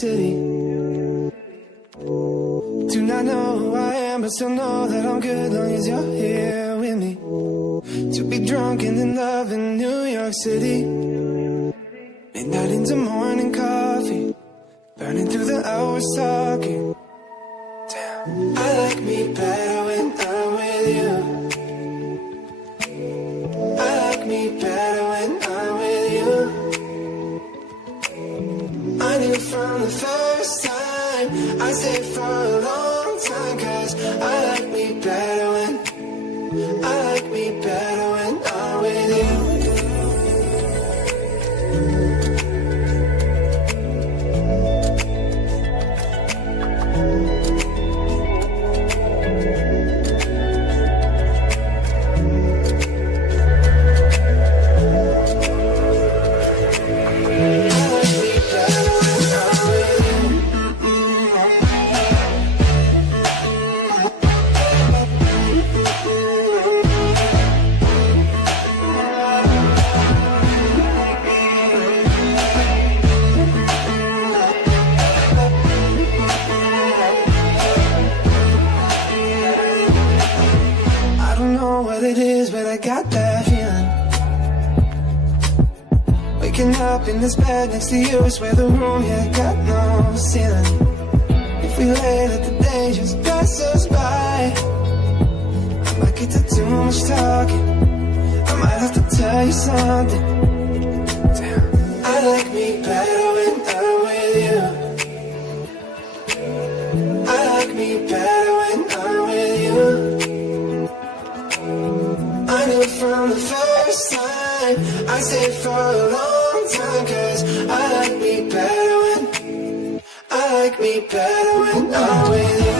City. Do not know who I am, but still know that I'm good long as you're here with me. To be drunk and in love in New York City. Midnight into morning coffee, burning through the hours talking. Damn, I like me better when I'm with you. I like me better when I'm with you. I knew from the first time I stayed for a long time, 'cause I like me better when I'm with you. Up in this bed next to you, I swear the room, yeah, got no ceiling. If we lay, let the day just pass us by. I might get to too much talking, I might have to tell you something. Damn, I like me better when I'm with you. I like me better when I'm with you. I knew from the first time I stayed for a long time, 'cause I like me better when I'm with you. Better when I'm with you.